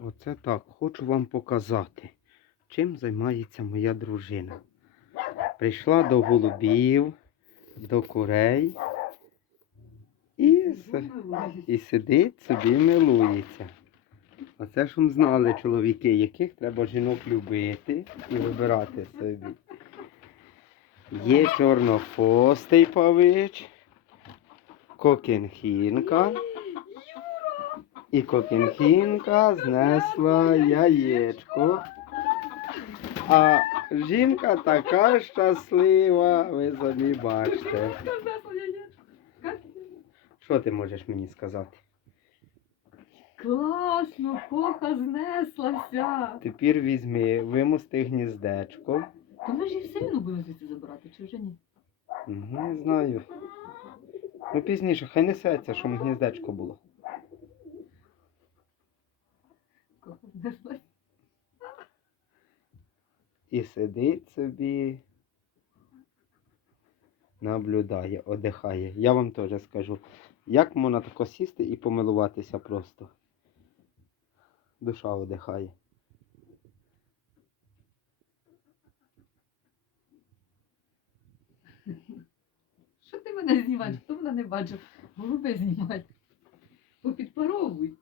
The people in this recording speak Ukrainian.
Оце так. Хочу вам показати, чим займається моя дружина. Прийшла до голубів, до курей і, і сидить собі милується. Оце ж ми знали чоловіки, яких треба жінок любити і вибирати собі. Є чорнофостий павич, кокінхінка. І кокінхінка знесла яєчко. А жінка така щаслива, ви самі бачите. Що ти можеш мені сказати? Класно, коха знеслася. Тепер візьми, вимости гніздечко. То ми ж її все рівно будемо звідси забирати, чи вже ні? Не знаю. Ну пізніше, хай несеться, щоб гніздечко було. Коха знеслася. І сидить собі, наблюдає, одихає. Я вам теж скажу, як можна тако сісти і помилуватися просто. Душа одихає. Що ти мене знімаєш? Хто мене не бачив? Голубе знімай. Попідпаровуй.